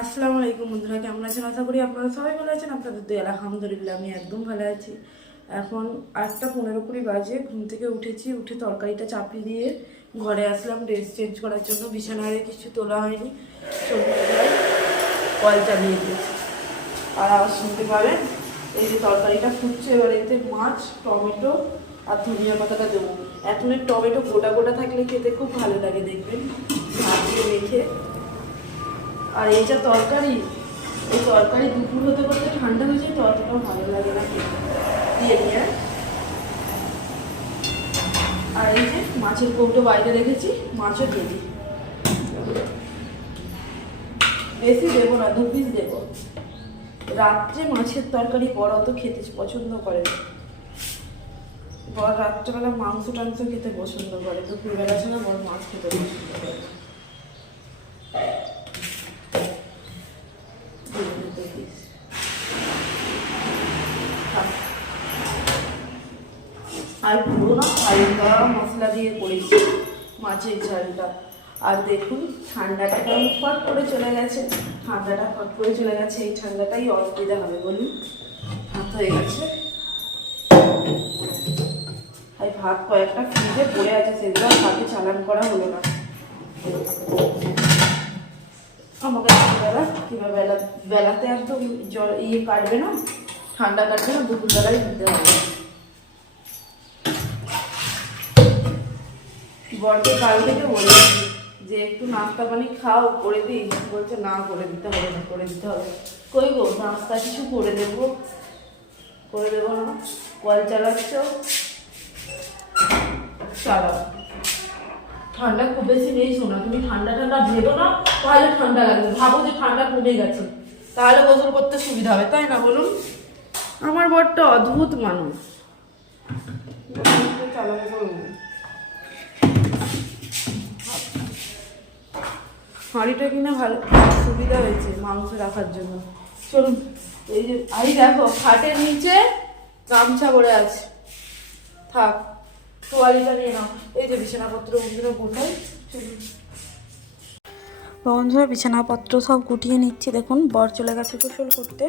আসসালামু আলাইকুম বন্ধুরা, কেমন আছেন? আশা করি আপনারা সবাই ভালো আছেন। আপনাদের তো আলহামদুলিল্লাহ, আমি একদম ভালো আছি। এখন আটটা পনেরো কুড়ি বাজে, ঘুম থেকে উঠেছি, উঠে তরকারিটা চাপিয়ে দিয়ে ঘরে আসলাম। ড্রেস চেঞ্জ করার জন্য বিছানায় কিছু তোলা হয়নি। কল চালিয়ে দিয়েছি। আর আবার শুনতে পাবেন, এই যে তরকারিটা ফুটছে, এবার এতে মাছ, টমেটো আর ধনিয়া পাতাটা দেবো। এখন টমেটো গোটা গোটা থাকলে খেতে খুব ভালো লাগে, দেখবেন। ভাত দিয়ে মেখে আর এই যা তরকারি, এই তরকারি দুপুর হতে করতে ঠান্ডা হয়ে যায়, তো অতটাও ভালো লাগে না খেতে। দিয়ে আর এই যে মাছের কৌটো বাইরে রেখেছি, মাছও দিয়ে দিই। বেশি দেবো না, দু পিস দেবো। রাত্রে মাছের তরকারি বড় অত খেতে পছন্দ করে না। বড় রাত্রেবেলা মাংস টাংস খেতে পছন্দ করে, দুপুরবেলা ছাড়া বড় মাছ খেতে পছন্দ করে আর পুরো না হালকা মশলা দিয়ে করেছি মাছের ঝালটা আর দেখুন, ঠান্ডাটা কেমন ফট করে চলে গেছে। ঠান্ডাটা ফট করে চলে গেছে, এই ঠান্ডাটাই অসুবিধা হবে বলুন। ভাত হয়ে গেছে। আর ভাত কয়েকটা ফ্রিজে পড়ে আছে, সেগুলো ভাতে চালান করা হলো না। আমাকে বেলা, কিংবা বেলা, বেলাতে একদম জল ইয়ে কাটবে না, ঠান্ডা কাটবে না, দুপুরবেলায় দিতে হবে। বরকে কাল থেকে বলেছি যে একটু নাস্তা পানি খাও, করে দিই। বলছে, না, করে দিতে হবে না, করে দিতে হবে। কই গো, নাস্তা কিছু করে দেবো? করে দেবো না? কল চালাচ্ছ? চালাও। ঠান্ডা খুব বেশি নেই, শোনা, তুমি ঠান্ডা ঠান্ডা ভেবো না, তাহলে ঠান্ডা লাগবে। ভাবো যে ঠান্ডা কমে গেছে। তাহলে গোসল করতে সুবিধা হবে, তাই না বলুন? আমার বড্ড অদ্ভুত মানুষ। চালাবো হাঁড়িটা কিনা ভালো সুবিধা হয়েছে মাংস রাখার জন্য। চলুন, এই যে, আই দেখো, খাটের নিচে গামছা পড়ে আছে। থাক, তোয়ালিটা নিয়ে নাও। এই যে বিছানাপত্র, বন্ধুরা গোটাই চলুন। বন্ধুরা, বিছানাপত্র সব গুটিয়ে নিচ্ছি। দেখুন, বর চলে গেছে গোসল করতে।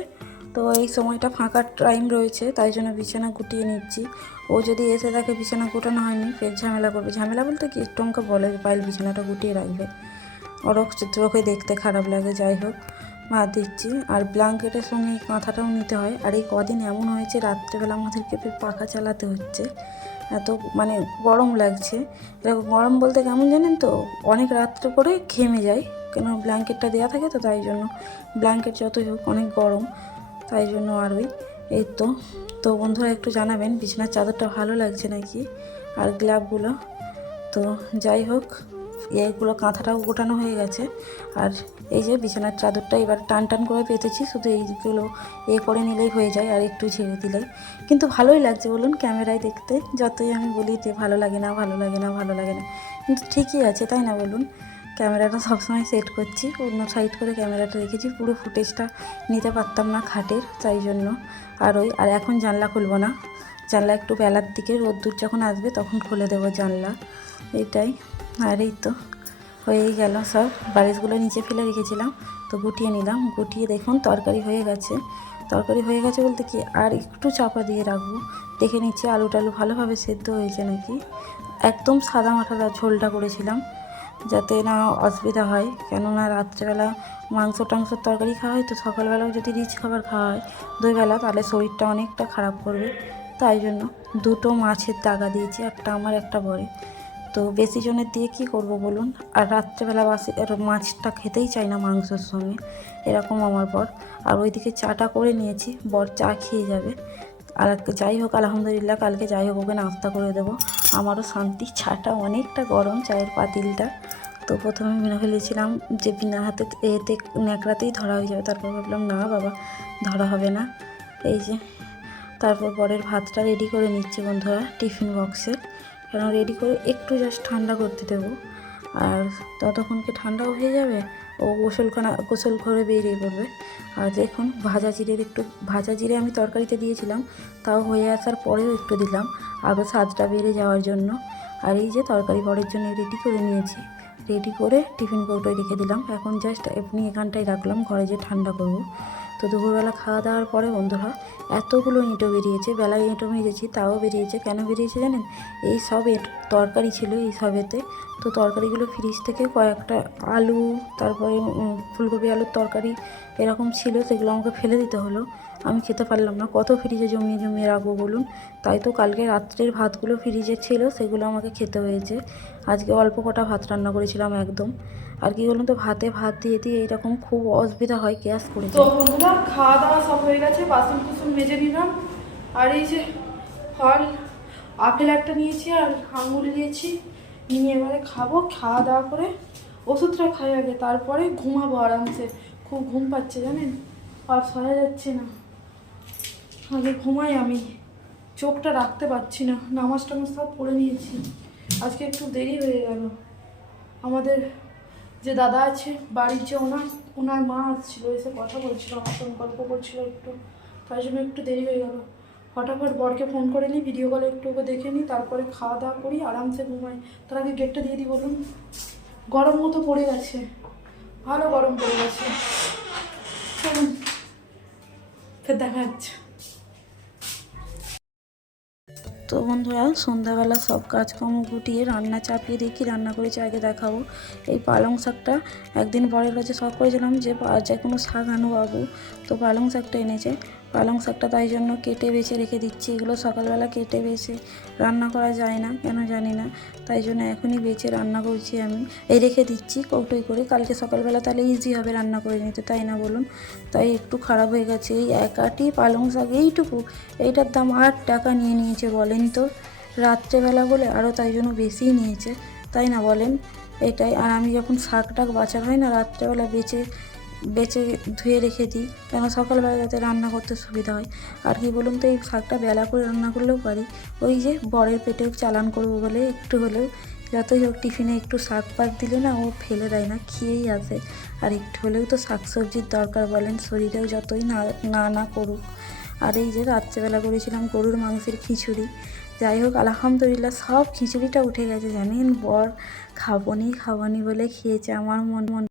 তো এই সময়টা ফাঁকা টাইম রয়েছে, তাই জন্য বিছানা গুটিয়ে নিচ্ছি। ও যদি এসে দেখে বিছানা গুটানো হয়নি, ফের ঝামেলা করবে। ঝামেলা বলতে কি? একটু আমাকে বলে পাইল বিছানাটা গুটিয়ে রাখবে। ওরও চোখে দেখতে খারাপ লাগে, যাই হোক। ভাত দিচ্ছি। আর ব্ল্যাঙ্কেটের সঙ্গে এই কাঁথাটাও নিতে হয়। আর এই কদিন এমন হয়েছে, রাত্রেবেলা আমাদেরকে পাখা চালাতে হচ্ছে। এত মানে গরম লাগছে। এরকম গরম বলতে কেমন জানেন তো? অনেক রাত্রে করে ঘেমে যায়। কেন ব্ল্যাঙ্কেটটা দেওয়া থাকে তো, তাই জন্য। ব্ল্যাঙ্কেট যতই হোক, অনেক গরম। তাই জন্য আর ওই, এই তো। তো বন্ধুরা, একটু জানাবেন, বিছানার চাদরটা ভালো লাগছে নাকি? আর গ্লাভগুলো। তো যাই হোক। এইগুলো কাঁথাটাও গোটানো হয়ে গেছে। আর এই যে বিছানার চাদরটা এবার টান টান করে পেতেছি, শুধু এইগুলো এ করে নিলেই হয়ে যায় আর একটু ছেড়ে দিলেই। কিন্তু ভালোই লাগছে বলুন ক্যামেরায় দেখতে, যতই আমি বলি যে ভালো লাগে না, ভালো লাগে না, ভালো লাগে না। কিন্তু ঠিকই আছে, তাই না বলুন? ক্যামেরাটা সবসময় সেট করছি, অন্য সাইড করে ক্যামেরাটা রেখেছি, পুরো ফুটেজটা নিতে পারতাম না খাটের, তাই জন্য। আর ওই, আর এখন জানলা খুলবো না। জানলা একটু বেলার দিকে, রোদ্দুর যখন আসবে তখন খুলে দেবো জানলা। এইটাই আর এই তো হয়েই গেল সব। বালিশগুলো নিচে ফেলে রেখেছিলাম, তো গুটিয়ে নিলাম। গুটিয়ে দেখুন তরকারি হয়ে গেছে। তরকারি হয়ে গেছে বলতে কি, আর একটু চাপা দিয়ে রাখব। দেখে নিচ্ছি আলু টালু ভালোভাবে সেদ্ধ হয়েছে নাকি। একদম সাদা মাঠাটা ঝোলটা করেছিলাম, যাতে না অসুবিধা হয়। কেননা রাত্রেবেলা মাংস টাংসর তরকারি খাওয়া হয়, তো সকালবেলাও যদি রিচ খাবার খাওয়া হয় দুইবেলা, তাহলে শরীরটা অনেকটা খারাপ করবে। তাই জন্য দুটো মাছের দাগা দিয়েছি, একটা আমার, একটা বরে তো বেশি জনের দিয়ে কি করব বলুন? আর রাত্রেবেলা বাসি, আর মাছটা খেতেই চাই না মাংসের সঙ্গে। এরকম আমার বর। আর ওইদিকে চাটা করে নিয়েছি। বর চা খেয়ে যাবে। আর যাই হোক, আলহামদুলিল্লাহ, কালকে যাই হোক, ওকে নাস্তা করে দেবো। আমারও শান্তি। চাটা অনেকটা গরম চায়ের পাতিলটা। তো প্রথমে মনে ফেলেছিলাম যে বিনা হাতে এতে ন্যাকড়াতেই ধরা হয়ে যাবে। তারপর ভাবলাম, না বাবা, ধরা হবে না। এই যে, তারপর বরের ভাতটা রেডি করে নিচ্ছে বন্ধুরা টিফিন বক্সে কেন রেডি করে একটু জাস্ট ঠান্ডা করতে দেবো। আর ততক্ষণকে ঠান্ডাও হয়ে যাবে? ও গোসলখানা গোসল করে বেরিয়ে পড়বে। আর দেখুন, ভাজা জিরের একটু, ভাজা জিরে আমি তরকারিতে দিয়েছিলাম, তাও হয়ে আসার পরেও একটু দিলাম। আরও স্বাদটা বেড়ে যাওয়ার জন্য। আর এই যে তরকারি বরের জন্য রেডি করে নিয়েছি। রেডি করে টিফিন কৌটোয় রেখে দিলাম। এখন জাস্ট এমনি এখানটায় রাখলাম, ঘরে যে ঠান্ডা করব। তো দুপুরবেলা খাওয়া দাওয়ার পরে বন্ধুরা এতগুলো এঁটো বেরিয়েছে, বেলায় এঁটো মেরেছি, তাও বেরিয়েছে, কেন বেরিয়েছে জানেন? এই সব তরকারি ছিল এই সবেতে, তো তরকারিগুলো ফ্রিজ থেকে কয়েকটা আলু, তারপরে ফুলকপি আলুর তরকারি এরকম ছিল, সেগুলো আমাকে ফেলে দিতে হলো। আমি খেতে পারলাম না। কত ফ্রিজে জমিয়ে জমিয়ে রাখব বলুন? তাই তো কালকে রাত্রের ভাতগুলো ফ্রিজে ছিল সেগুলো আমাকে খেতে হয়েছে। আজকে অল্প কটা ভাত রান্না করেছিলাম একদম। আর কি বলুন তো ভাতে ভাত দিয়ে দিয়ে এরকম খুব অসুবিধা হয় গ্যাস করে তো বন্ধুরা খাওয়া দাওয়া সব হয়ে গেছে বাসন কুসন মেজে নিলাম। আর এই যে ফল আপেল একটা নিয়েছি আর আঙুল নিয়েছি। নিয়ে এবারে খাব খাওয়া দাওয়া করে ওষুধটা খাই আগে তারপরে ঘুমাবো আরামসে। খুব ঘুম পাচ্ছে জানেন? আর সরা যাচ্ছে না। আগে ঘুমাই আমি। চোখটা রাখতে পারছি না। নামাজ টামাজ সব পড়ে নিয়েছি। আজকে একটু দেরি হয়ে গেল। আমাদের যে দাদা আছে, বাড়ির যে ওনার ওনার মা আসছিল এসে কথা বলছিল, আমার সঙ্গে গল্প করছিল একটু। তাই জন্য একটু দেরি হয়ে গেল। ফটাফট বরকে ফোন করে নিই ভিডিও কলে একটু ওকে দেখে নিই, তারপরে খাওয়া দাওয়া করি, আরামসে ঘুমাই। তার আগে গেটটা দিয়ে দিই, বলুন। গরম মতো পড়ে গেছে। ভালো গরম পড়ে গেছে। চলুন, ফের দেখা যাচ্ছে তো বন্ধুরা, সন্ধ্যাবেলা সব কাজকর্ম গুটিয়ে রান্না চাপিয়ে দেখি, রান্না করেছি আগে দেখাবো। এই পালং শাকটা একদিন বরের কাছে শখ করেছিলাম যে যে কোনো শাক আনো বাবু। তো পালং শাকটা এনেছে। পালং শাকটা তাই জন্য কেটে বেছে রেখে দিচ্ছি। এগুলো সকালবেলা কেটে বেছে রান্না করা যায় না, কেন জানি না। তাই জন্য এখনই বেছে রান্না করছি আমি। এই রেখে দিচ্ছি কৌটোই করে। কালকে সকালবেলা তাহলে ইজি হবে রান্না করে নিতে, তাই না বলুন? তাই একটু খারাপ হয়ে গেছে। এই এক আটি পালং শাক এইটুকু, এইটার দাম আট টাকা নিয়ে নিয়েছে বলেন তো। রাত্রেবেলা বলে আরও তাই জন্য বেশিই নিয়েছে, তাই না বলেন? এটাই। আর আমি যখন শাক টাক বাছার হয় না, রাত্রেবেলা বেচে বেচে ধুয়ে রেখে দিই। কেন? সকালবেলা যাতে রান্না করতে সুবিধা হয়। আর কি বলুন তো, এই শাকটা বেলা করে রান্না করলেও পারি। ওই যে বরের পেটেও চালান করব বলে একটু হলেও যতই হোক টিফিনে একটু শাক পাক দিলে না ও ফেলে দেয় না, খেয়েই আসে। আর একটু হলেও তো শাক সবজির দরকার বলেন, শরীরেও যতই না না না করুক। আর এই যে রাত্রেবেলা করেছিলাম গরুর মাংসের খিচুড়ি। যাই হোক, আলহামদুলিল্লাহ সব খিচুড়িটা উঠে গেছে, জানেন? বর খাবনি খাবনি বলে খেয়েছে আমার মন মন।